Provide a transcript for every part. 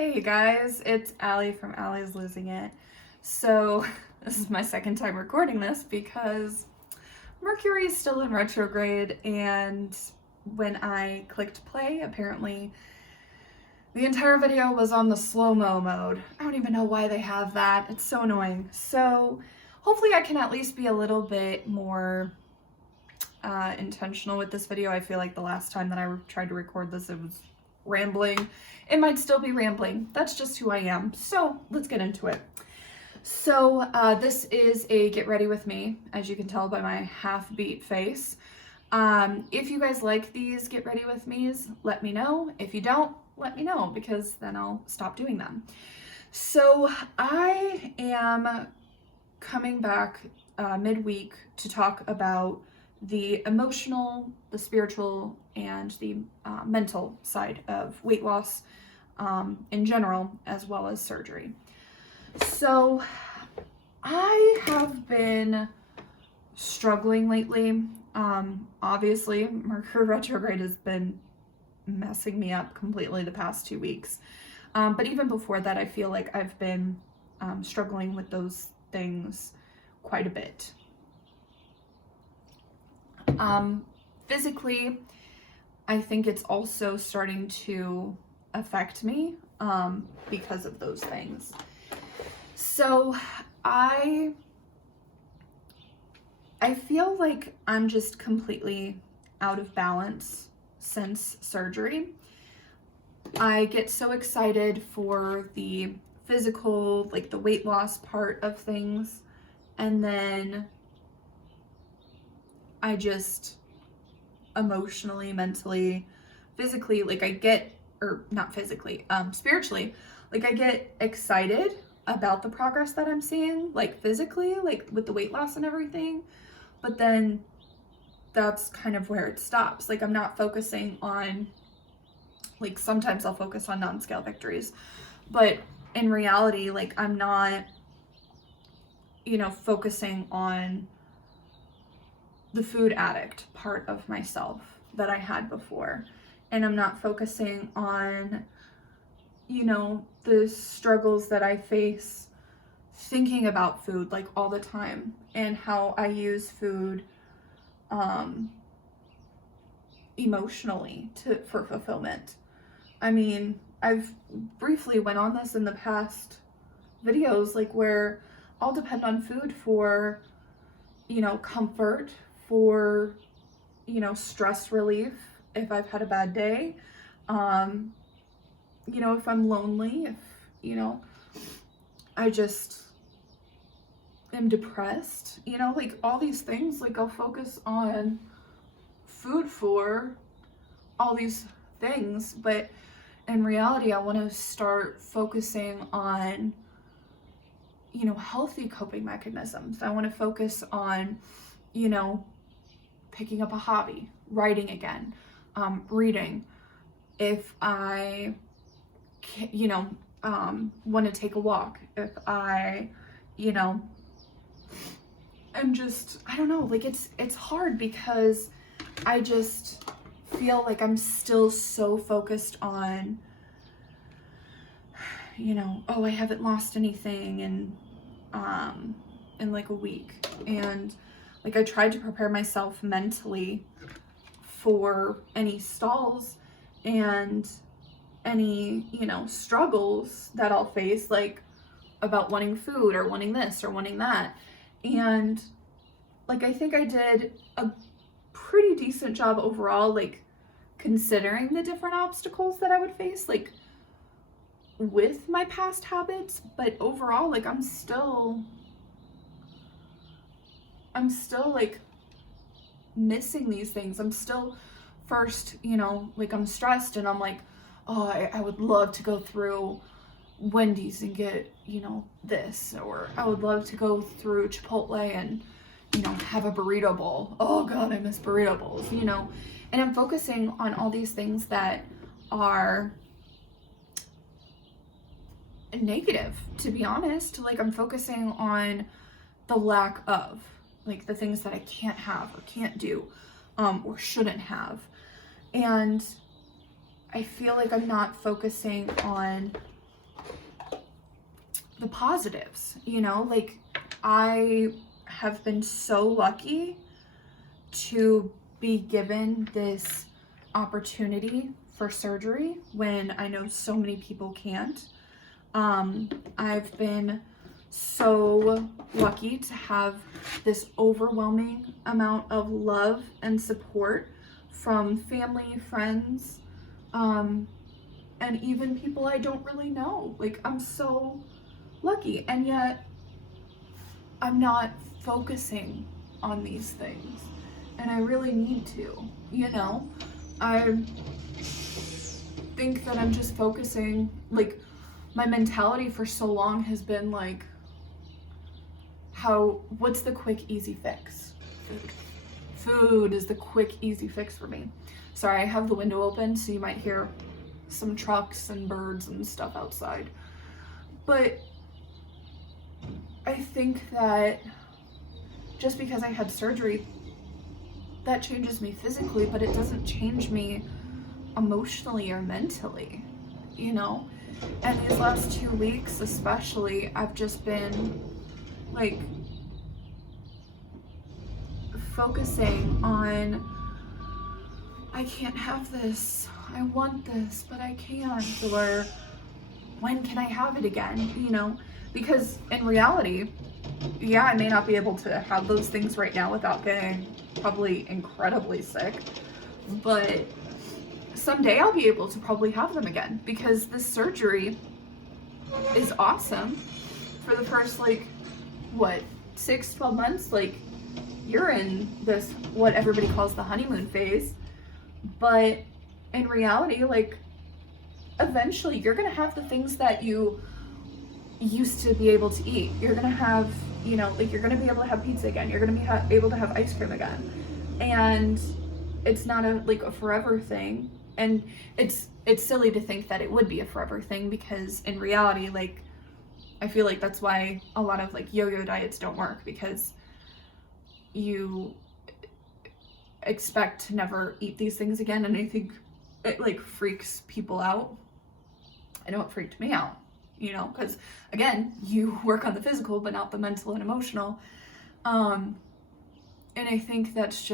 Hey guys, it's Allie from Allie's Losing It. So, this is my second time recording this because Mercury is still in retrograde, and when I clicked play, apparently the entire video was on the slow-mo mode. I don't even know why they have that. It's so annoying. So, hopefully I can at least be a little bit more intentional with this video. I feel like the last time that I tried to record this, it was rambling. It might still be rambling. That's just who I am. So let's get into it. So this is a get ready with me, as you can tell by my half beat face. If you guys like these get ready with me's, let me know. If you don't, let me know, because then I'll stop doing them. So I am coming back midweek to talk about the emotional, the spiritual, and the mental side of weight loss in general, as well as surgery. So I have been struggling lately. Obviously, Mercury retrograde has been messing me up completely the past 2 weeks. But even before that, I feel like I've been struggling with those things quite a bit. Physically, I think it's also starting to affect me because of those things. So I feel like I'm just completely out of balance since surgery. I get so excited for the physical, like the weight loss part of things, and then I just emotionally, mentally, physically, like I get, or not physically, spiritually, like I get excited about the progress that I'm seeing, like physically, like with the weight loss and everything, but then that's kind of where it stops. Like I'm not focusing on, like sometimes I'll focus on non-scale victories, but in reality, like I'm not, focusing on the food addict part of myself that I had before. And I'm not focusing on, the struggles that I face thinking about food like all the time, and how I use food emotionally for fulfillment. I mean, I've briefly went on this in the past videos, like where I'll depend on food for, comfort, for, stress relief if I've had a bad day, if I'm lonely, if, I just am depressed, like all these things, like I'll focus on food for all these things, but in reality, I want to start focusing on, healthy coping mechanisms. I want to focus on, picking up a hobby, writing again, reading. If I, want to take a walk, if I, I'm just, I don't know, like it's hard because I just feel like I'm still so focused on, oh, I haven't lost anything in like a week. And like I tried to prepare myself mentally for any stalls and any, struggles that I'll face, like about wanting food or wanting this or wanting that. And like I think I did a pretty decent job overall, like considering the different obstacles that I would face, like with my past habits, but overall, like I'm still like missing these things. I'm still first, like I'm stressed and I'm like, oh, I would love to go through Wendy's and get, this, or I would love to go through Chipotle and, have a burrito bowl. Oh God, I miss burrito bowls, and I'm focusing on all these things that are negative, to be honest. Like I'm focusing on the lack of, like the things that I can't have or can't do, or shouldn't have. And I feel like I'm not focusing on the positives, you know, like I have been so lucky to be given this opportunity for surgery when I know so many people can't. I've been so lucky to have this overwhelming amount of love and support from family, friends, and even people I don't really know. Like, I'm so lucky, and yet I'm not focusing on these things, and I really need to, you know? I think that I'm just focusing, like, my mentality for so long has been like, what's the quick, easy fix? Food is the quick, easy fix for me. Sorry, I have the window open, so you might hear some trucks and birds and stuff outside. But I think that just because I had surgery, that changes me physically, but it doesn't change me emotionally or mentally, you know? And these last 2 weeks especially, I've just been like focusing on, I can't have this, I want this, but I can't, or when can I have it again, you know? Because in reality, yeah, I may not be able to have those things right now without getting probably incredibly sick, but someday I'll be able to probably have them again, because this surgery is awesome for the first, like, what, 6-12 months? Like, you're in this, what everybody calls the honeymoon phase, but in reality, like, eventually you're gonna have the things that you used to be able to eat. You're gonna have, you know, like, you're gonna be able to have pizza again. You're gonna be able to have ice cream again. And it's not a forever thing. And it's silly to think that it would be a forever thing, because in reality, like, I feel like that's why a lot of, like, yo-yo diets don't work, because you expect to never eat these things again. And I think it, like, freaks people out. I know it freaked me out, you know, because again, you work on the physical, but not the mental and emotional. And I think that's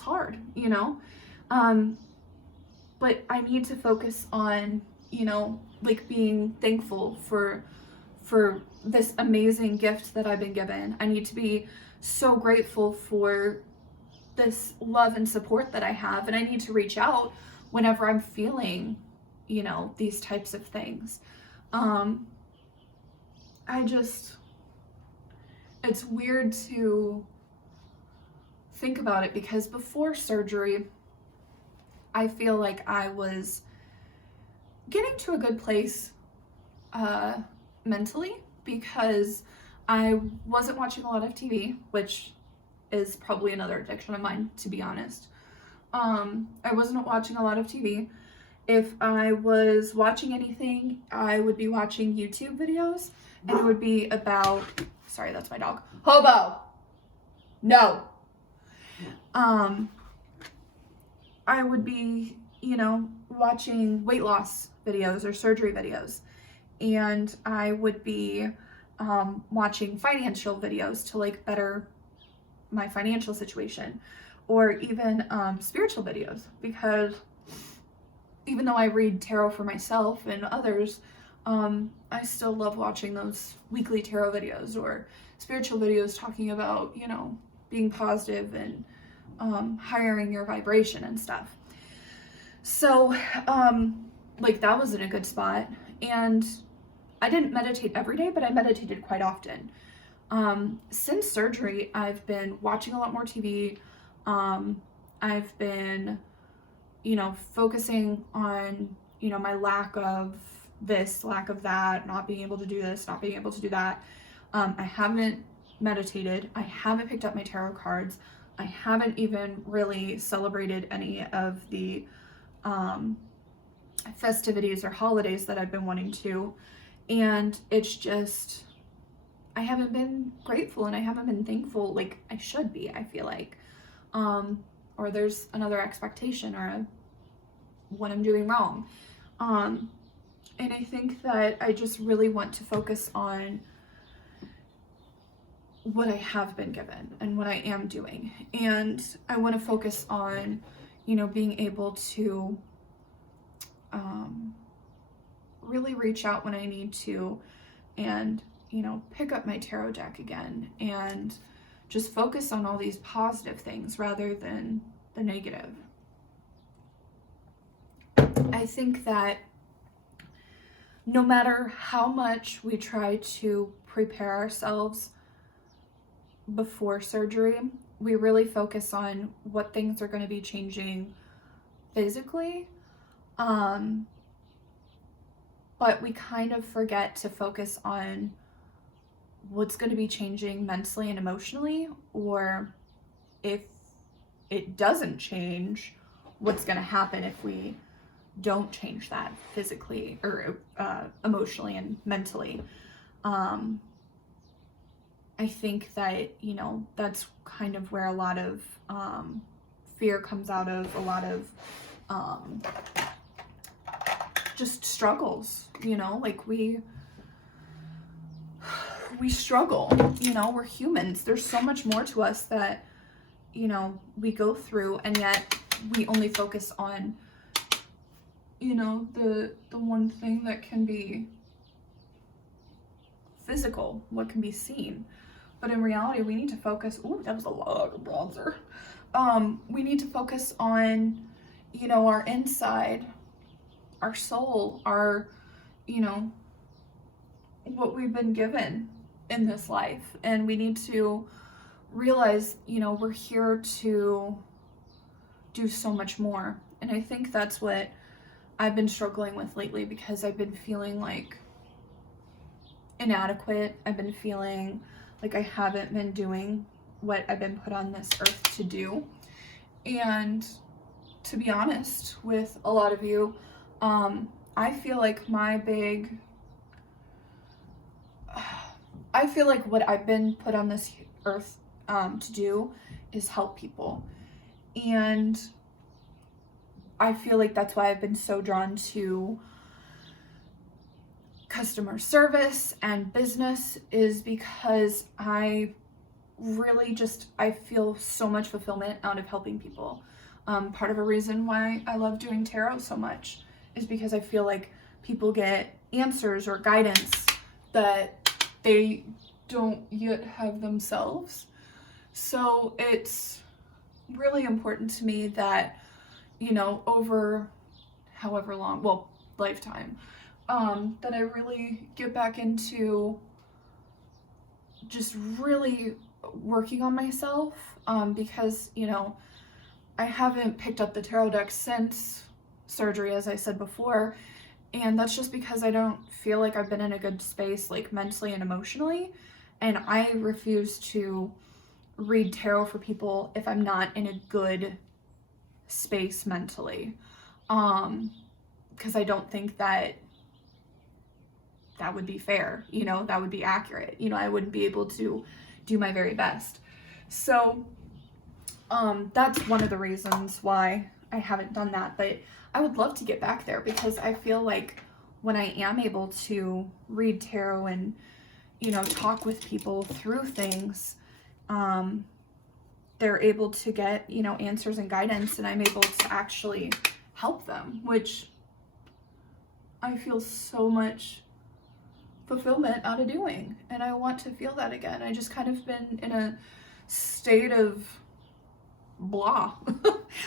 hard, you know? But I need to focus on, you know, like, being thankful for this amazing gift that I've been given. I need to be so grateful for this love and support that I have, and I need to reach out whenever I'm feeling, you know, these types of things. It's weird to think about it, because before surgery, I feel like I was getting to a good place mentally, because I wasn't watching a lot of TV, which is probably another addiction of mine, to be honest. I wasn't watching a lot of TV. If I was watching anything, I would be watching YouTube videos, and it would be about, sorry, that's my dog. Hobo! No! I would be, you know, watching weight loss videos or surgery videos, and I would be watching financial videos to, like, better my financial situation, or even spiritual videos, because even though I read tarot for myself and others, I still love watching those weekly tarot videos or spiritual videos talking about, you know, being positive and hiring your vibration and stuff. So, like, that was in a good spot. And I didn't meditate every day, but I meditated quite often. Since surgery, I've been watching a lot more TV. I've been, you know, focusing on, you know, my lack of this, lack of that, not being able to do this, not being able to do that. I haven't meditated. I haven't picked up my tarot cards. I haven't even really celebrated any of the festivities or holidays that I've been wanting to. And it's just, I haven't been grateful, and I haven't been thankful like I should be, I feel like. Or there's another expectation, or what I'm doing wrong. And I think that I just really want to focus on what I have been given and what I am doing. And I want to focus on, you know, being able to really reach out when I need to, and, you know, pick up my tarot deck again and just focus on all these positive things rather than the negative. I think that no matter how much we try to prepare ourselves before surgery, we really focus on what things are going to be changing physically. But we kind of forget to focus on what's going to be changing mentally and emotionally, or if it doesn't change, what's going to happen if we don't change that physically or emotionally and mentally. I think that, you know, that's kind of where a lot of fear comes out of, a lot of just struggles, you know, like we struggle, you know, we're humans. There's so much more to us that, you know, we go through, and yet we only focus on, you know, the one thing that can be physical, what can be seen. But in reality, we need to focus, ooh, that was a lot of bronzer. We need to focus on, you know, our inside, our soul, our, you know, what we've been given in this life. And we need to realize, you know, we're here to do so much more. And I think that's what I've been struggling with lately, because I've been feeling like inadequate. I've been feeling like I haven't been doing what I've been put on this earth to do. And to be honest with a lot of you, I feel like what I've been put on this earth to do is help people. And I feel like that's why I've been so drawn to customer service and business, is because I feel so much fulfillment out of helping people. Part of a reason why I love doing tarot so much is because I feel like people get answers or guidance that they don't yet have themselves. So it's really important to me that, you know, over however long, well, lifetime, that I really get back into just really working on myself, because, you know, I haven't picked up the tarot deck since surgery, as I said before, and that's just because I don't feel like I've been in a good space, like mentally and emotionally, and I refuse to read tarot for people if I'm not in a good space mentally, because I don't think that would be fair, you know, that would be accurate, you know, I wouldn't be able to do my very best. So that's one of the reasons why I haven't done that, but I would love to get back there, because I feel like when I am able to read tarot and, you know, talk with people through things, they're able to get, you know, answers and guidance, and I'm able to actually help them, which I feel so much fulfillment out of doing, and I want to feel that again. I just kind of been in a state of blah.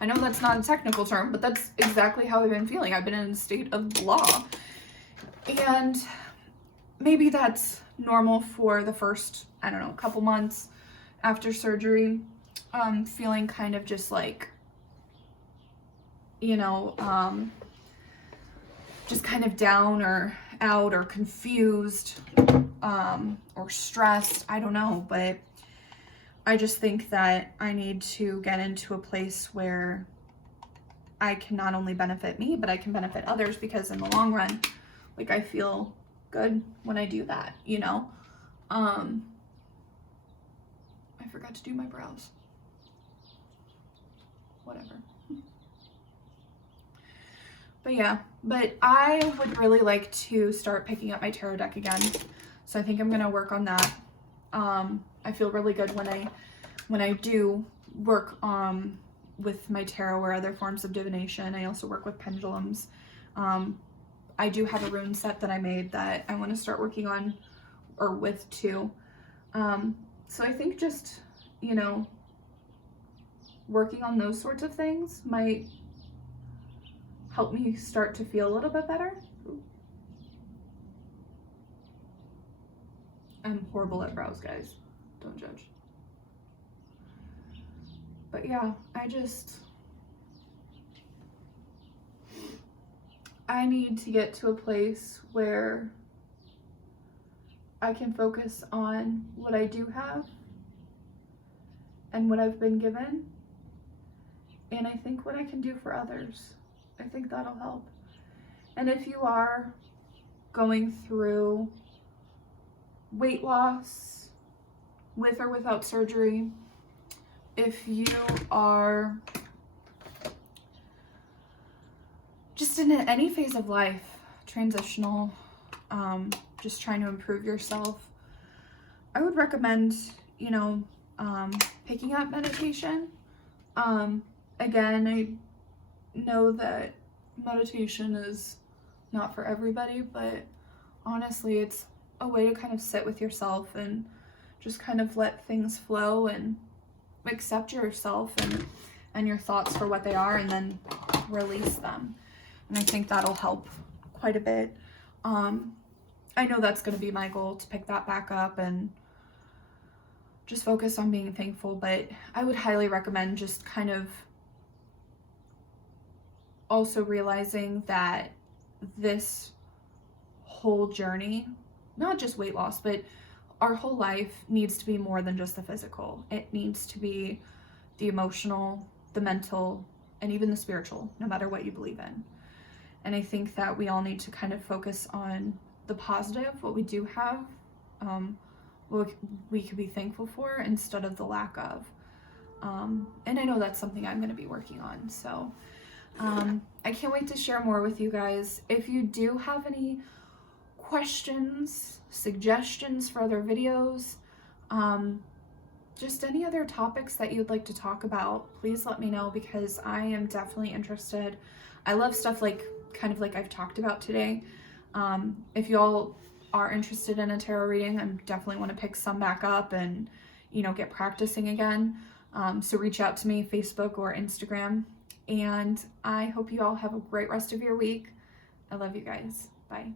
I know that's not a technical term, but that's exactly how I've been feeling. I've been in a state of blah, and maybe that's normal for the first, I don't know, couple months after surgery, feeling kind of just like, you know, just kind of down or out or confused, or stressed, I don't know, but I just think that I need to get into a place where I can not only benefit me, but I can benefit others, because in the long run, like, I feel good when I do that, you know? I forgot to do my brows. Whatever. But yeah, but I would really like to start picking up my tarot deck again. So I think I'm gonna work on that. I feel really good when I do work with my tarot or other forms of divination. I also work with pendulums. I do have a rune set that I made that I want to start working on or with too. So I think just, you know, working on those sorts of things might help me start to feel a little bit better. I'm horrible at brows, guys. Don't judge. But yeah, I need to get to a place where I can focus on what I do have and what I've been given, and I think what I can do for others. I think that'll help. And if you are going through weight loss with or without surgery, if you are just in any phase of life, transitional, just trying to improve yourself, I would recommend, you know, picking up meditation. Again, I know that meditation is not for everybody, but honestly, it's a way to kind of sit with yourself and just kind of let things flow and accept yourself and your thoughts for what they are, and then release them. And I think that'll help quite a bit. I know that's going to be my goal, to pick that back up and just focus on being thankful, but I would highly recommend just kind of also realizing that this whole journey, not just weight loss, but our whole life needs to be more than just the physical. It needs to be the emotional, the mental, and even the spiritual, no matter what you believe in. And I think that we all need to kind of focus on the positive, what we do have, what we could be thankful for, instead of the lack of. And I know that's something I'm going to be working on. So I can't wait to share more with you guys. If you do have any questions, suggestions for other videos, just any other topics that you'd like to talk about, please let me know, because I am definitely interested. I love stuff like kind of like I've talked about today. If y'all are interested in a tarot reading, I definitely want to pick some back up and, you know, get practicing again. So reach out to me, Facebook or Instagram. And I hope you all have a great rest of your week. I love you guys. Bye.